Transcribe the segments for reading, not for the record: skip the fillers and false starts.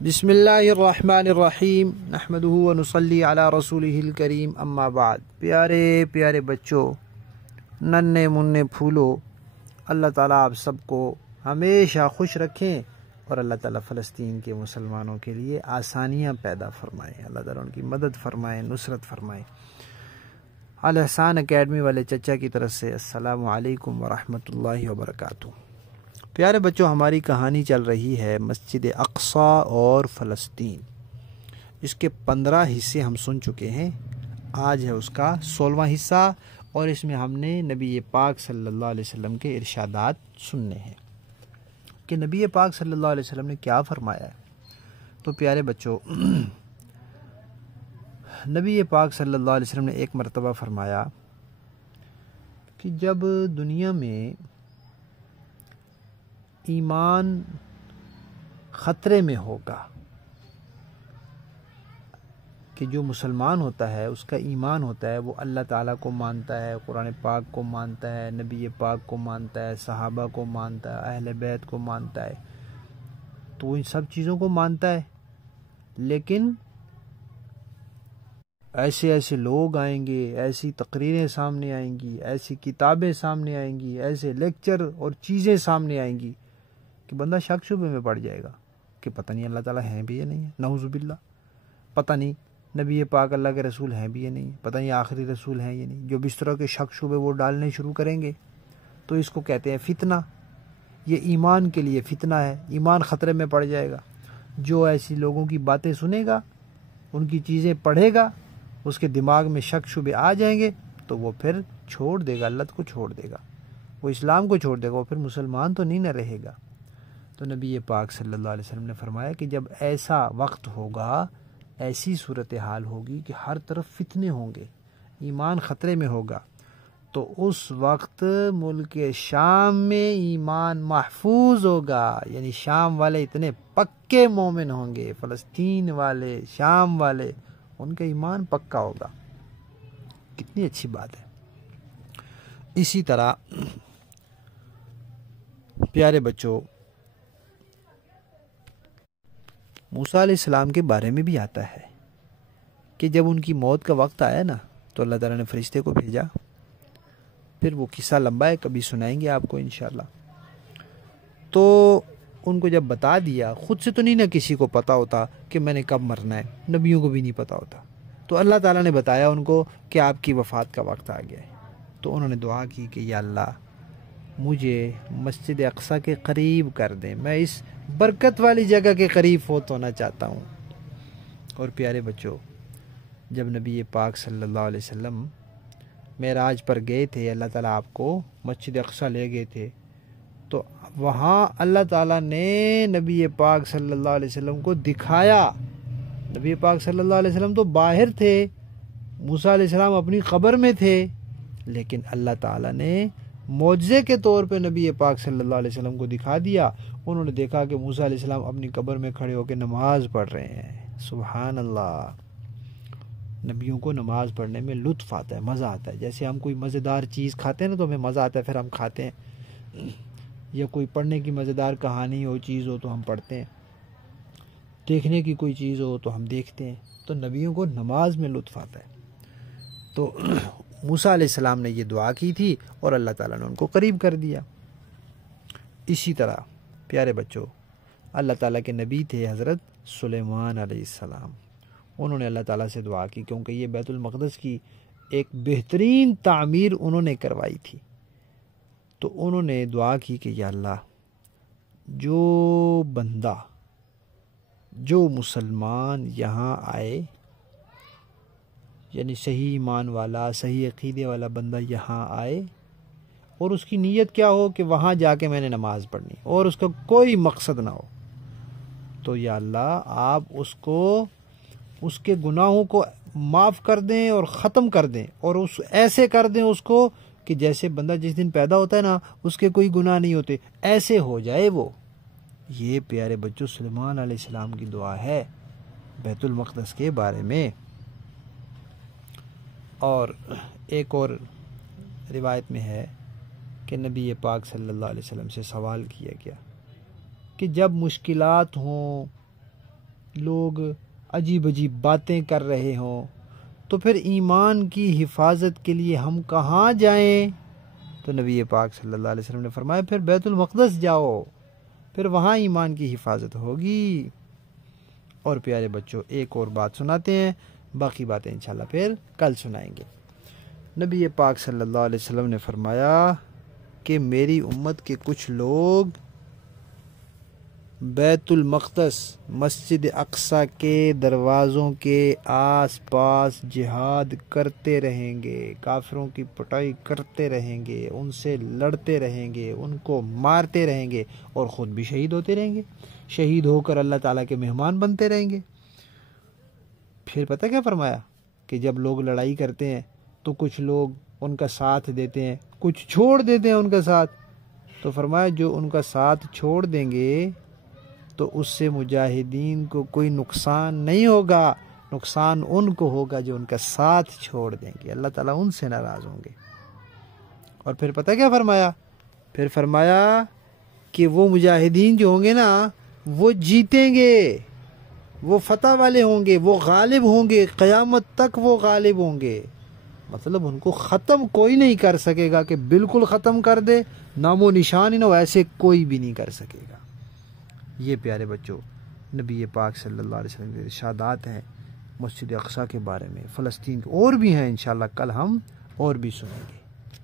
بسم اللہ الرحمن الرحیم نحمدہ ونصلی علی رسولہ الکریم اما بعد۔ پیارے پیارے بچوں، ننھے منھے پھولو، اللہ تعالیٰ آپ سب کو ہمیشہ خوش رکھیں اور اللہ تعالیٰ فلسطین کے مسلمانوں کے لیے آسانیاں پیدا فرمائیں، اللہ تعالیٰ ان کی مدد فرمائیں، نصرت فرمائیں۔ الاحسان اکیڈمی والے چچا کی طرف سے السلام علیکم ورحمۃ اللہ وبرکاتہ۔ پیارے بچوں، ہماری کہانی چل رہی ہے مسجد اقصی اور فلسطین۔ اس کے 15 حصے ہم سن چکے ہیں، آج ہے اس کا 16واں حصہ، اور اس میں ہم نے نبی پاک صلی اللہ علیہ وسلم کے ارشادات سننے ہیں کہ نبی پاک صلی اللہ علیہ وسلم نے کیا فرمایا ہے۔ تو پیارے بچوں، نبی پاک صلی اللہ علیہ وسلم نے ایک مرتبہ فرمایا کہ جب دنیا میں ایمان خطرے میں ہوگا، کہ جو مسلمان ہوتا ہے اس کا ایمان ہوتا ہے، وہ اللہ تعالیٰ کو مانتا ہے، قرآن پاک کو مانتا ہے، نبی پاک کو مانتا ہے، صحابہ کو مانتا ہے، اہل بیت کو مانتا ہے، تو ان سب چیزوں کو مانتا ہے، لیکن ایسے ایسے لوگ آئیں گے، ایسی تقریریں سامنے آئیں گی، ایسی کتابیں سامنے آئیں گی، ایسے لیکچر اور چیزیں سامنے آئیں گی کہ بندہ شک شبے میں پڑ جائے گا کہ پتہ نہیں اللہ تعالیٰ ہیں بھی یا نہیں ہے، نعوذ باللہ، پتہ نہیں نبی پاک اللہ کے رسول ہیں بھی یا نہیں، پتہ نہیں آخری رسول ہیں یا نہیں۔ جو بھی اس طرح کے شک شبے وہ ڈالنے شروع کریں گے تو اس کو کہتے ہیں فتنہ۔ یہ ایمان کے لیے فتنہ ہے، ایمان خطرے میں پڑ جائے گا۔ جو ایسی لوگوں کی باتیں سنے گا، ان کی چیزیں پڑھے گا، اس کے دماغ میں شک شبے آ جائیں گے تو وہ پھر چھوڑ دے گا، اللہ کو چھوڑ دے گا، وہ اسلام کو چھوڑ دے گا، وہ پھر مسلمان تو نہیں نہ رہے گا۔ تو نبی پاک صلی اللہ علیہ وسلم نے فرمایا کہ جب ایسا وقت ہوگا، ایسی صورتحال ہوگی کہ ہر طرف فتنے ہوں گے، ایمان خطرے میں ہوگا، تو اس وقت ملک شام میں ایمان محفوظ ہوگا، یعنی شام والے اتنے پکے مومن ہوں گے، فلسطین والے، شام والے، ان کا ایمان پکا ہوگا۔ کتنی اچھی بات ہے۔ اسی طرح پیارے بچوں، موسیٰ علیہ السلام کے بارے میں بھی آتا ہے کہ جب ان کی موت کا وقت آیا نا، تو اللہ تعالیٰ نے فرشتے کو بھیجا۔ پھر وہ قصہ لمبا ہے، کبھی سنائیں گے آپ کو انشاءاللہ۔ تو ان کو جب بتا دیا، خود سے تو نہیں نہ کسی کو پتا ہوتا کہ میں نے کب مرنا ہے، نبیوں کو بھی نہیں پتا ہوتا، تو اللہ تعالیٰ نے بتایا ان کو کہ آپ کی وفات کا وقت آ گیا ہے۔ تو انہوں نے دعا کی کہ یا اللہ مجھے مسجد اقصی کے قریب کر دیں، میں اس برکت والی جگہ کے قریب فوت ہونا چاہتا ہوں۔ اور پیارے بچوں، جب نبی پاک صلی اللہ علیہ وسلم معراج پر گئے تھے، اللہ تعالیٰ آپ کو مسجد اقصی لے گئے تھے، تو وہاں اللہ تعالیٰ نے نبی پاک صلی اللہ علیہ وسلم کو دکھایا۔ نبی پاک صلی اللہ علیہ وسلم تو باہر تھے، موسیٰ علیہ السلام اپنی قبر میں تھے، لیکن اللہ تعالیٰ نے معجزے کے طور پہ نبی پاک صلی اللہ علیہ وسلم کو دکھا دیا۔ انہوں نے دیکھا کہ موسیٰ علیہ السلام اپنی قبر میں کھڑے ہو کے نماز پڑھ رہے ہیں۔ سبحان اللہ۔ نبیوں کو نماز پڑھنے میں لطف آتا ہے، مزہ آتا ہے۔ جیسے ہم کوئی مزیدار چیز کھاتے ہیں نا تو ہمیں مزہ آتا ہے، پھر ہم کھاتے ہیں، یا کوئی پڑھنے کی مزیدار کہانی ہو، چیز ہو تو ہم پڑھتے ہیں، دیکھنے کی کوئی چیز ہو تو ہم دیکھتے ہیں۔ تو نبیوں کو نماز میں لطف آتا ہے۔ تو موسیٰ علیہ السلام نے یہ دعا کی تھی اور اللہ تعالیٰ نے ان کو قریب کر دیا۔ اسی طرح پیارے بچوں، اللہ تعالیٰ کے نبی تھے حضرت سلیمان علیہ السلام۔ انہوں نے اللہ تعالیٰ سے دعا کی، کیونکہ یہ بیت المقدس کی ایک بہترین تعمیر انہوں نے کروائی تھی۔ تو انہوں نے دعا کی کہ یا اللہ، جو بندہ، جو مسلمان یہاں آئے، یعنی صحیح ایمان والا، صحیح عقیدے والا بندہ یہاں آئے، اور اس کی نیت کیا ہو کہ وہاں جا کے میں نے نماز پڑھنی، اور اس کا کوئی مقصد نہ ہو، تو یا اللہ آپ اس کو، اس کے گناہوں کو معاف کر دیں اور ختم کر دیں، اور اس ایسے کر دیں اس کو کہ جیسے بندہ جس دن پیدا ہوتا ہے نا، اس کے کوئی گناہ نہیں ہوتے، ایسے ہو جائے وہ۔ یہ پیارے بچوں سلیمان علیہ السلام کی دعا ہے بیت المقدس کے بارے میں۔ اور ایک اور روایت میں ہے کہ نبی پاک صلی اللہ علیہ وسلم سے سوال کیا گیا کہ جب مشکلات ہوں، لوگ عجیب عجیب باتیں کر رہے ہوں تو پھر ایمان کی حفاظت کے لیے ہم کہاں جائیں؟ تو نبی پاک صلی اللہ علیہ وسلم نے فرمایا پھر بیت المقدس جاؤ، پھر وہاں ایمان کی حفاظت ہوگی۔ اور پیارے بچوں ایک اور بات سناتے ہیں، باقی باتیں انشاءاللہ پھر کل سنائیں گے۔ نبی پاک صلی اللہ علیہ وسلم نے فرمایا کہ میری امت کے کچھ لوگ بیت المقدس مسجد اقصی کے دروازوں کے آس پاس جہاد کرتے رہیں گے، کافروں کی پٹائی کرتے رہیں گے، ان سے لڑتے رہیں گے، ان کو مارتے رہیں گے اور خود بھی شہید ہوتے رہیں گے، شہید ہو کر اللہ تعالیٰ کے مہمان بنتے رہیں گے۔ پھر پتہ کیا فرمایا کہ جب لوگ لڑائی کرتے ہیں تو کچھ لوگ ان کا ساتھ دیتے ہیں، کچھ چھوڑ دیتے ہیں ان کا ساتھ۔ تو فرمایا جو ان کا ساتھ چھوڑ دیں گے تو اس سے مجاہدین کو کوئی نقصان نہیں ہوگا، نقصان ان کو ہوگا جو ان کا ساتھ چھوڑ دیں گے، اللہ تعالیٰ ان سے ناراض ہوں گے۔ اور پھر پتہ کیا فرمایا؟ پھر فرمایا کہ وہ مجاہدین جو ہوں گے نا وہ جیتیں گے، وہ فتح والے ہوں گے، وہ غالب ہوں گے، قیامت تک وہ غالب ہوں گے۔ مطلب ان کو ختم کوئی نہیں کر سکے گا کہ بالکل ختم کر دے، نام و نشان ہی نہ، ایسے کوئی بھی نہیں کر سکے گا۔ یہ پیارے بچوں نبی پاک صلی اللہ علیہ وسلم کے ارشادات ہیں مسجد اقصی کے بارے میں، فلسطین کے اور بھی ہیں، انشاءاللہ کل ہم اور بھی سنیں گے۔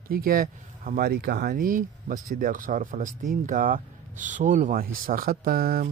ٹھیک ہے، ہماری کہانی مسجد اقصی اور فلسطین کا 16واں حصہ ختم۔